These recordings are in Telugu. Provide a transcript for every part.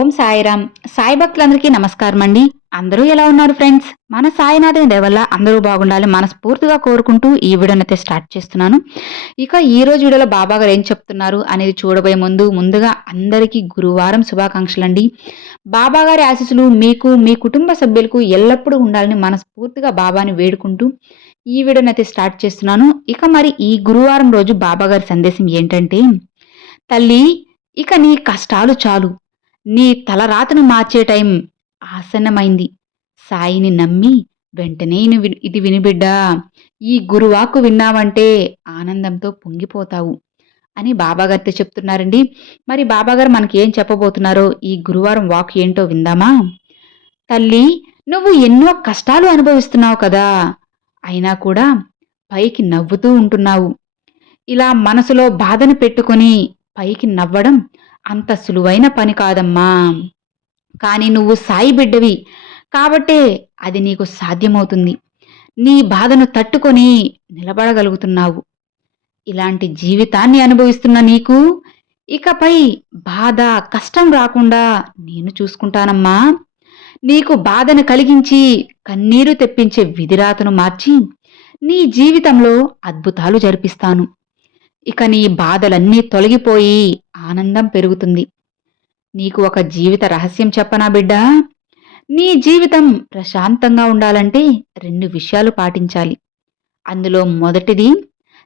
ఓం సాయిరామ్. సాయి భక్తులందరికీ నమస్కారం అండి. అందరూ ఎలా ఉన్నారు ఫ్రెండ్స్? మన సాయినాథుని దేవల్ల అందరూ బాగుండాలి మనస్ఫూర్తిగా కోరుకుంటూ ఈ వీడియోని అయితే స్టార్ట్ చేస్తున్నాను. ఇక ఈ రోజు వీడియోలో బాబా గారు ఏం చెప్తున్నారు అనేది చూడబోయే ముందు ముందుగా అందరికీ గురువారం శుభాకాంక్షలు అండి. బాబా గారి ఆశీస్సులు మీకు మీ కుటుంబ సభ్యులకు ఎల్లప్పుడూ ఉండాలని మనస్ఫూర్తిగా బాబాని వేడుకుంటూ ఈ వీడియోని అయితే స్టార్ట్ చేస్తున్నాను. ఇక మరి ఈ గురువారం రోజు బాబా గారి సందేశం ఏంటంటే తల్లి ఇక నీ కష్టాలు చాలు. నీ తలరాతను మార్చే టైం ఆసన్నమైంది. సాయిని నమ్మి వెంటనే ఇది వినిబిడ్డా ఈ గురువాకు విన్నావంటే ఆనందంతో పొంగిపోతావు అని బాబాగారితో చెప్తున్నారండి. మరి బాబాగారు మనకి ఏం చెప్పబోతున్నారో ఈ గురువారం వాక్ ఏంటో విందామా? తల్లి నువ్వు ఎన్నో కష్టాలు అనుభవిస్తున్నావు కదా అయినా కూడా పైకి నవ్వుతూ ఉంటున్నావు. ఇలా మనసులో బాధను పెట్టుకొని పైకి నవ్వడం అంత సులువైన పని కాదమ్మా. కానీ నువ్వు సాయి బిడ్డవి. కాబట్టే అది నీకు సాధ్యమవుతుంది. నీ బాధను తట్టుకొని నిలబడగలుగుతున్నావు. ఇలాంటి జీవితాన్ని అనుభవిస్తున్న నీకు ఇకపై బాధ కష్టం రాకుండా నేను చూసుకుంటానమ్మా. నీకు బాధను కలిగించి కన్నీరు తెప్పించే విధిరాతను మార్చి నీ జీవితంలో అద్భుతాలు జరిపిస్తాను. ఇక నీ బాధలన్నీ తొలగిపోయి ఆనందం పెరుగుతుంది. నీకు ఒక జీవిత రహస్యం చెప్పనా బిడ్డా? నీ జీవితం ప్రశాంతంగా ఉండాలంటే రెండు విషయాలు పాటించాలి. అందులో మొదటిది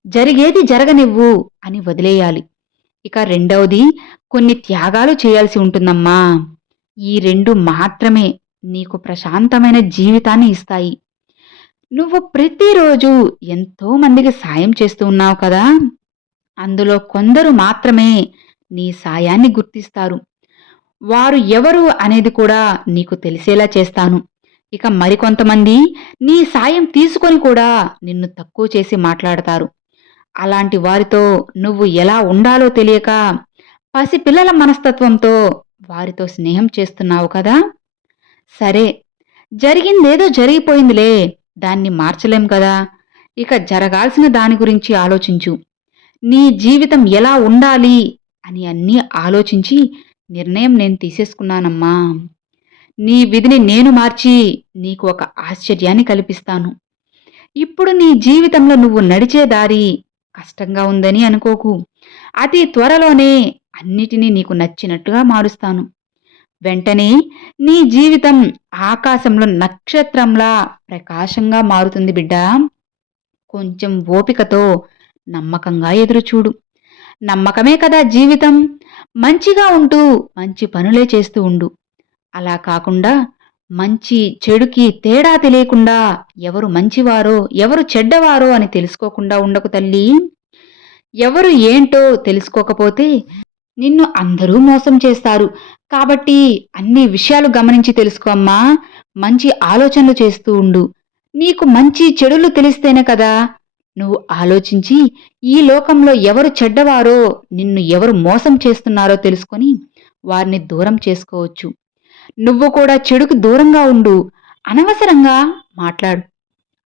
జరిగేది జరగనివ్వు అని వదిలేయాలి. ఇక రెండవది కొన్ని త్యాగాలు చేయాల్సి ఉంటుందమ్మా. ఈ రెండు మాత్రమే నీకు ప్రశాంతమైన జీవితాన్ని ఇస్తాయి. నువ్వు ప్రతిరోజు ఎంతో మందికి సాయం చేస్తూ ఉన్నావు కదా? అందులో కొందరు మాత్రమే నీ సాయాన్ని గుర్తిస్తారు. వారు ఎవరు అనేది కూడా నీకు తెలిసేలా చేస్తాను. ఇక మరికొంతమంది నీ సాయం తీసుకొని కూడా నిన్ను తక్కువ చేసి మాట్లాడతారు. అలాంటి వారితో నువ్వు ఎలా ఉండాలో తెలియక పసిపిల్లల మనస్తత్వంతో వారితో స్నేహం చేస్తున్నావు కదా? సరే జరిగిందేదో జరిగిపోయిందిలే దాన్ని మార్చలేం కదా? ఇక జరగాల్సిన దాని గురించి ఆలోచించు. నీ జీవితం ఎలా ఉండాలి అని అన్నీ ఆలోచించి నిర్ణయం నేను తీసేసుకున్నానమ్మా. నీ విధిని నేను మార్చి నీకు ఒక ఆశ్చర్యాన్ని కల్పిస్తాను. ఇప్పుడు నీ జీవితంలో నువ్వు నడిచే దారి కష్టంగా ఉందని అనుకోకు. అతి త్వరలోనే అన్నిటినీ నీకు నచ్చినట్టుగా మారుస్తాను. వెంటనే నీ జీవితం ఆకాశంలో నక్షత్రంలా ప్రకాశంగా మారుతుంది బిడ్డా. కొంచెం ఓపికతో నమ్మకంగా ఎదురుచూడు. నమ్మకమే కదా జీవితం. మంచిగా ఉంటూ మంచి పనులే చేస్తూ ఉండు. అలా కాకుండా మంచి చెడుకి తేడా తెలియకుండా ఎవరు మంచివారో ఎవరు చెడ్డవారో అని తెలుసుకోకుండా ఉండకు తల్లి. ఎవరు ఏంటో తెలుసుకోకపోతే నిన్ను అందరూ మోసం చేస్తారు. కాబట్టి అన్ని విషయాలు గమనించి తెలుసుకో అమ్మా. మంచి ఆలోచనలు చేస్తూ ఉండు. నీకు మంచి చెడులు తెలిస్తేనే కదా నువ్వు ఆలోచించి ఈ లోకంలో ఎవరు చెడ్డవారో నిన్ను ఎవరు మోసం చేస్తున్నారో తెలుసుకొని వారిని దూరం చేసుకోవచ్చు. నువ్వు కూడా చెడుకు దూరంగా ఉండు. అనవసరంగా మాట్లాడు.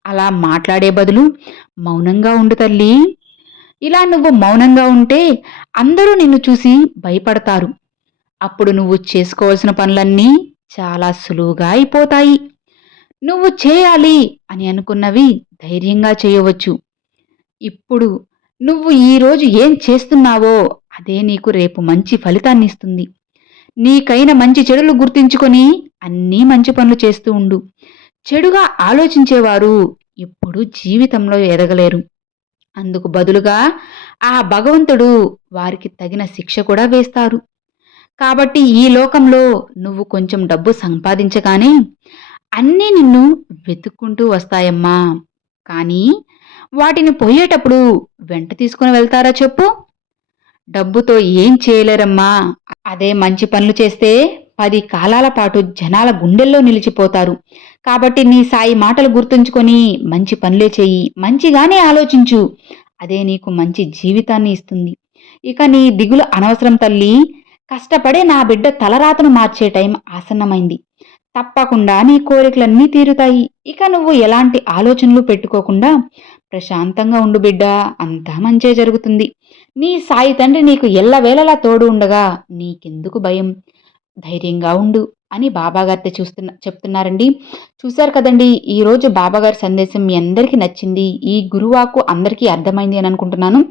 అలా మాట్లాడే బదులు మౌనంగా ఉండు తల్లి. ఇలా నువ్వు మౌనంగా ఉంటే అందరూ నిన్ను చూసి భయపడతారు. అప్పుడు నువ్వు చేసుకోవాల్సిన పనులన్నీ చాలా సులువుగా అయిపోతాయి. నువ్వు చేయాలి అని అనుకున్నవి ధైర్యంగా చేయవచ్చు. ఇప్పుడు నువ్వు ఈరోజు ఏం చేస్తున్నావో అదే నీకు రేపు మంచి ఫలితాన్ని ఇస్తుంది నీకైన మంచి చెడులు గుర్తించుకొని అన్నీ మంచి పనులు చేస్తూ ఉండు. చెడుగా ఆలోచించేవారు ఎప్పుడూ జీవితంలో ఎదగలేరు. అందుకు బదులుగా ఆ భగవంతుడు వారికి తగిన శిక్ష కూడా వేస్తారు. కాబట్టి ఈ లోకంలో నువ్వు కొంచెం డబ్బు సంపాదించగానే అన్నీ నిన్ను వెతుక్కుంటూ వస్తాయమ్మా. కానీ వాటిని పోయేటప్పుడు వెంట తీసుకుని వెళ్తారా చెప్పు? డబ్బుతో ఏం చేయలేరమ్మా. అదే మంచి పనులు చేస్తే పది కాలాల పాటు జనాల గుండెల్లో నిలిచిపోతారు. కాబట్టి నీ సాయి మాటలు గుర్తుంచుకొని మంచి పనులే చెయ్యి మంచిగానే ఆలోచించు. అదే నీకు మంచి జీవితాన్ని ఇస్తుంది. ఇక నీ దిగులు అనవసరం తల్లి. కష్టపడే నా బిడ్డ తలరాతను మార్చే టైం ఆసన్నమైంది. తప్పకుండా నీ కోరికలన్నీ తీరుతాయి. ఇక నువ్వు ఎలాంటి ఆలోచనలు పెట్టుకోకుండా ప్రశాంతంగా ఉండు బిడ్డా అంతా మంచే జరుగుతుంది. నీ సాయి తండ్రి నీకు ఎల్లవేళలా తోడు ఉండగా నీకెందుకు భయం? ధైర్యంగా ఉండు అని బాబాగారితో చూస్తున్న చెప్తున్నారండి. చూశారు కదండి ఈరోజు బాబాగారి సందేశం మీ అందరికీ నచ్చింది. ఈ గురువాకు అందరికీ అర్థమైంది అని అనుకుంటున్నాను.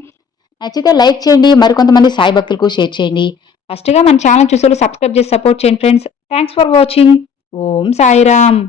నచ్చితే లైక్ చేయండి మరికొంతమంది సాయి భక్తులకు షేర్ చేయండి. ఫస్ట్గా మన ఛానల్ చూసేవాళ్ళు సబ్స్క్రైబ్ చేసి సపోర్ట్ చేయండి friends. Thanks for watching. Om Sairam